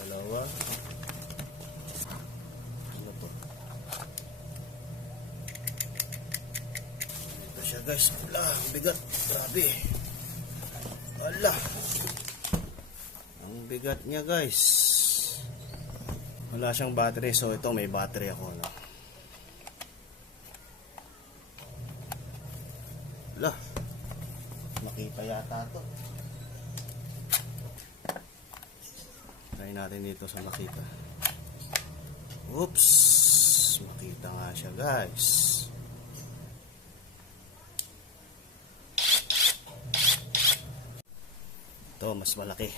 Dalawa. Ano po? Ito siya guys. Wala, ang bigat. Grabe. Wala. Ang bigat niya guys. Wala siyang battery. So ito may battery ako. No? Wala. Makita yata ito. Try natin dito sa makita. Oops. Makita nga siya guys. Ito mas malaki.